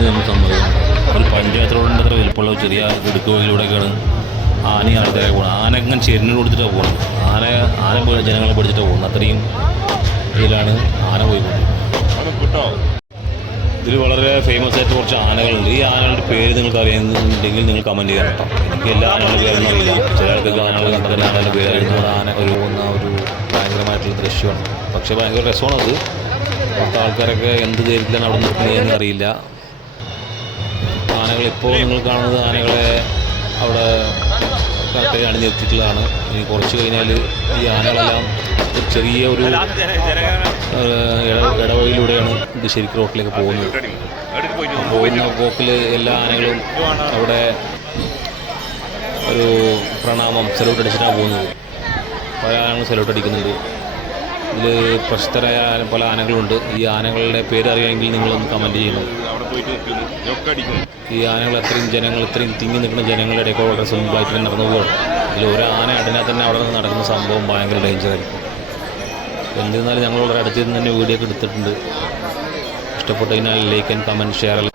ഇത് നമ്മൾ സമ്മതിക്കണം ഒരു പഞ്ചായത്ത് റോഡിന്റെ അത്ര വലിപ്പമുള്ള ചെറിയ ഇടുക്കുവയിലൂടെയൊക്കെയാണ് ആനയും ആൾക്കാരെ പോകുന്നത്. ആന ഇങ്ങനെ ചെരിഞ്ഞു കൊടുത്തിട്ടാണ് പോകുന്നത്. ആന ആന പോയി ജനങ്ങളെ പിടിച്ചിട്ടാണ് പോകുന്നത്. അത്രയും ഇതിലാണ് ആന പോയിക്കൊണ്ടിരിക്കുന്നത് ഇതിൽ വളരെ ഫേമസ് ആയിട്ട് കുറച്ച് ആനകളുണ്ട്. ഈ ആനകളുടെ പേര് നിങ്ങൾക്ക് അറിയുന്നുണ്ടെങ്കിൽ നിങ്ങൾ കമന്റ് ചെയ്യണം കേട്ടോ. എനിക്ക് എല്ലാ ആനകളുടെ പേരൊന്നും അറിയില്ല. ചില ആൾക്കൊക്കെ ആനകൾ കണ്ടിട്ട് ആനകളുടെ പേര് അറിയുന്നത് ആന ഒരു പോകുന്ന ഒരു ഭയങ്കരമായിട്ടുള്ള ദൃശ്യമാണ്. പക്ഷേ ഭയങ്കര രസമാണത് അവിടുത്തെ ആൾക്കാരൊക്കെ എന്ത് ധൈര്യത്തിലാണ് അവിടെ നിൽക്കുന്നതെന്ന് അറിയില്ല. ആനകൾ ഇപ്പോൾ നിങ്ങൾ കാണുന്നത് ആനകളെ അവിടെ കറക്റ്റായി അണിനിർത്തിയിട്ടുള്ളതാണ് ഇനി കുറച്ച് കഴിഞ്ഞാൽ ഈ ആനകളെല്ലാം ഒരു ചെറിയ ഒരു ഇടവഴിയിലൂടെയാണ് ഇത് ശരിക്കും റോട്ടിലേക്ക് പോകുന്നത്. പോകുന്ന പോക്കിൽ എല്ലാ ആനകളും അവിടെ ഒരു പ്രണാമം സല്യൂട്ട് അടിച്ചിട്ടാണ് പോകുന്നത്. പല ആനകളും സല്യൂട്ട് അടിക്കുന്നുണ്ട്. ഇതിൽ പ്രശസ്തരായ പല ആനകളുണ്ട്. ഈ ആനകളുടെ പേര് അറിയാമെങ്കിൽ നിങ്ങളൊന്ന് കമന്റ് ചെയ്യണം. ഈ ആനകൾ അത്രയും ജനങ്ങൾ ഇത്രയും തിങ്ങി നിൽക്കുന്ന ജനങ്ങളുടെ ഇടയ്ക്ക് വളരെ സിമ്പിളായിട്ട് നടന്നു പോകും ഇതിൽ ഒരു ആന അടഞ്ഞാൽ തന്നെ അവിടെ നിന്ന് നടക്കുന്ന സംഭവം ഭയങ്കര ഡേഞ്ചറായിരിക്കും എന്നിരുന്നാലും ഞങ്ങൾ വളരെ അടുത്ത് തന്നെ വീഡിയോ ഒക്കെ എടുത്തിട്ടുണ്ട്. ഇഷ്ടപ്പെട്ടു കഴിഞ്ഞാൽ like and comment share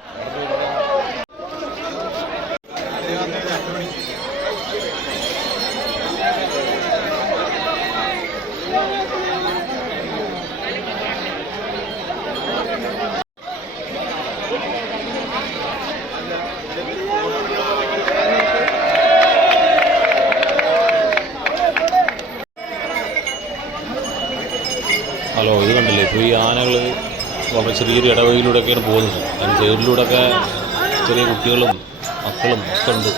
hello ഇത് കണ്ടില്ലേ? ഇപ്പോൾ ഈ ആനകൾ വളരെ ചെറിയൊരു ഇടവഴിയിലൂടെയൊക്കെയാണ് പോകുന്നത്. അതിന് സൈഡിലൂടെയൊക്കെ ചെറിയ കുട്ടികളും മക്കളും ഒക്കെ ഉണ്ട്.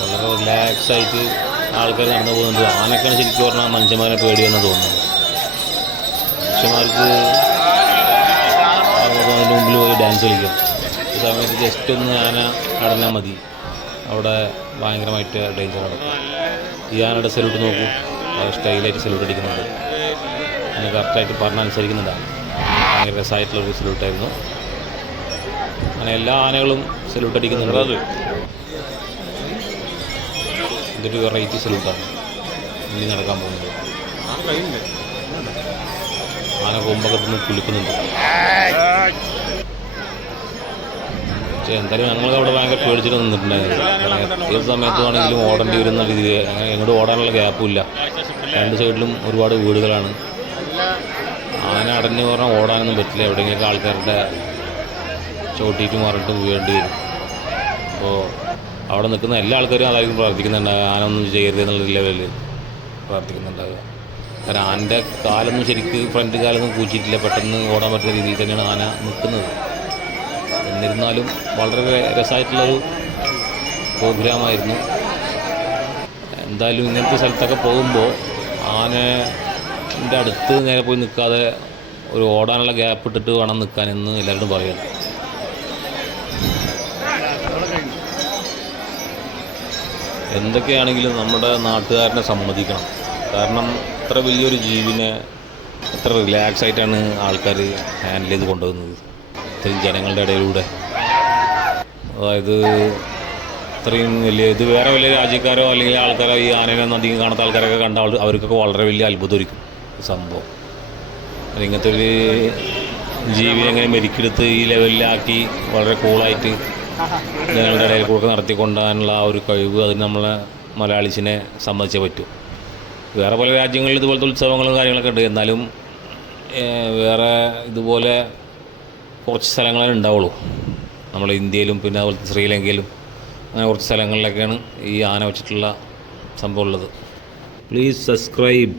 വളരെ റിലാക്സായിട്ട് ആൾക്കാർ നടന്നു പോകുന്നുണ്ട്. ആനക്കാണ് ശരിക്കും പറഞ്ഞാൽ മനുഷ്യന്മാരെ പേടിയെന്ന് തോന്നുന്നത്. മനുഷ്യന്മാർക്ക് അതിന്റെ മുമ്പിൽ പോയി ഡാൻസ് കളിക്കും. ഈ സമയത്ത് ജസ്റ്റ് ഒന്ന് ആന നടന്നാൽ മതി. അവിടെ ഭയങ്കരമായിട്ട് ഡേഞ്ചർ നടക്കും ഈ ആനയുടെ സെലൂട്ട് നോക്കൂ. സ്റ്റൈലായിട്ട് സെലൂട്ട് അടിക്കുന്നുണ്ട്. അങ്ങനെ കറക്റ്റായിട്ട് പറഞ്ഞ അനുസരിക്കുന്നുണ്ടാണ് ഭയങ്കര രസമായിട്ടുള്ളൊരു സല്യൂട്ടായിരുന്നു അങ്ങനെ എല്ലാ ആനകളും സല്യൂട്ട് അടിക്കുന്നുണ്ട്. അത് ഇതൊരു വെറൈറ്റി സല്യൂട്ടാണ് ഇനി നടക്കാൻ പോകുന്നത്. ആന കൊമ്പൊക്കെ തന്നെ കുലുക്കുന്നുണ്ട്. പക്ഷേ എന്തായാലും ഞങ്ങൾ അവിടെ ഭയങ്കര പേടിച്ചിട്ട് നിന്നിട്ടുണ്ടായിരുന്നു. ഏത് സമയത്താണെങ്കിലും ഓടേണ്ടി വരുന്ന രീതിയിൽ അങ്ങനെ എങ്ങോട്ട് ഓടാനുള്ള ഗ്യാപ്പും ഇല്ല. രണ്ട് സൈഡിലും ഒരുപാട് വീടുകളാണ്. ആന അടഞ്ഞു പറഞ്ഞാൽ ഓടാനൊന്നും പറ്റില്ല. എവിടെയെങ്കിലൊക്കെ ആൾക്കാരുടെ ചോട്ടിയിട്ട് മാറിയിട്ട് വീഴേണ്ടി വരും. അപ്പോൾ അവിടെ നിൽക്കുന്ന എല്ലാ ആൾക്കാരും അതായിരിക്കും പ്രാർത്ഥിക്കുന്നുണ്ട് ആന ഒന്നും ചെയ്യരുത് എന്നുള്ള ലെവലിൽ പ്രാർത്ഥിക്കുന്നുണ്ടാകുക കാരണം ആന്റെ കാലൊന്നും ശരിക്ക് ഫ്രണ്ട് കാലൊന്നും കൂച്ചിട്ടില്ല പെട്ടെന്ന് ഓടാൻ പറ്റുന്ന രീതിയിൽ തന്നെയാണ് ആന നിൽക്കുന്നത്. എന്നിരുന്നാലും വളരെ രസമായിട്ടുള്ളൊരു പ്രോഗ്രാമായിരുന്നു എന്തായാലും ഇങ്ങനത്തെ സ്ഥലത്തൊക്കെ പോകുമ്പോൾ ആനന്റെ അടുത്ത് നേരെ പോയി നിൽക്കാതെ ഒരു ഓടാനുള്ള ഗ്യാപ്പ് ഇട്ടിട്ട് വേണം നിൽക്കാൻ എന്ന് എല്ലാവരോടും പറയണം എന്തൊക്കെയാണെങ്കിലും നമ്മുടെ നാട്ടുകാരനെ സമ്മതിക്കണം. കാരണം ഇത്ര വലിയൊരു ജീവിനെ എത്ര റിലാക്സ് ആയിട്ടാണ് ആൾക്കാർ ഹാൻഡിൽ ചെയ്ത് കൊണ്ടുവന്നത് ഇത്രയും ജനങ്ങളുടെ ഇടയിലൂടെ. അതായത് ഇത്രയും വലിയ ഇത് വേറെ വലിയ രാജ്യക്കാരോ അല്ലെങ്കിൽ ആൾക്കാരോ ഈ ആനേനൊന്നും അധികം കാണാത്ത ആൾക്കാരൊക്കെ കണ്ട അവർക്കൊക്കെ വളരെ വലിയ അത്ഭുതമായിരിക്കും സംഭവം. ഇങ്ങനത്തെ ഒരു ജീവി എങ്ങനെ മെരുക്കെടുത്ത് ഈ ലെവലിലാക്കി വളരെ കൂളായിട്ട് ജനങ്ങളുടെ ഇടയിൽ കൂടെ നടത്തിക്കൊണ്ടാനുള്ള ആ ഒരു കഴിവ് അതിന് നമ്മളെ മലയാളീസിനെ സംബന്ധിച്ചേ പറ്റൂ. വേറെ പല രാജ്യങ്ങളിൽ ഇതുപോലത്തെ ഉത്സവങ്ങളും കാര്യങ്ങളൊക്കെ ഉണ്ട്. എന്നാലും വേറെ ഇതുപോലെ കുറച്ച് സ്ഥലങ്ങളേ ഉണ്ടാവുള്ളൂ. നമ്മുടെ ഇന്ത്യയിലും പിന്നെ അതുപോലെ ശ്രീലങ്കയിലും അങ്ങനെ കുറച്ച് സ്ഥലങ്ങളിലൊക്കെയാണ് ഈ ആന വെച്ചിട്ടുള്ള സംഭവം ഉള്ളത്. Please subscribe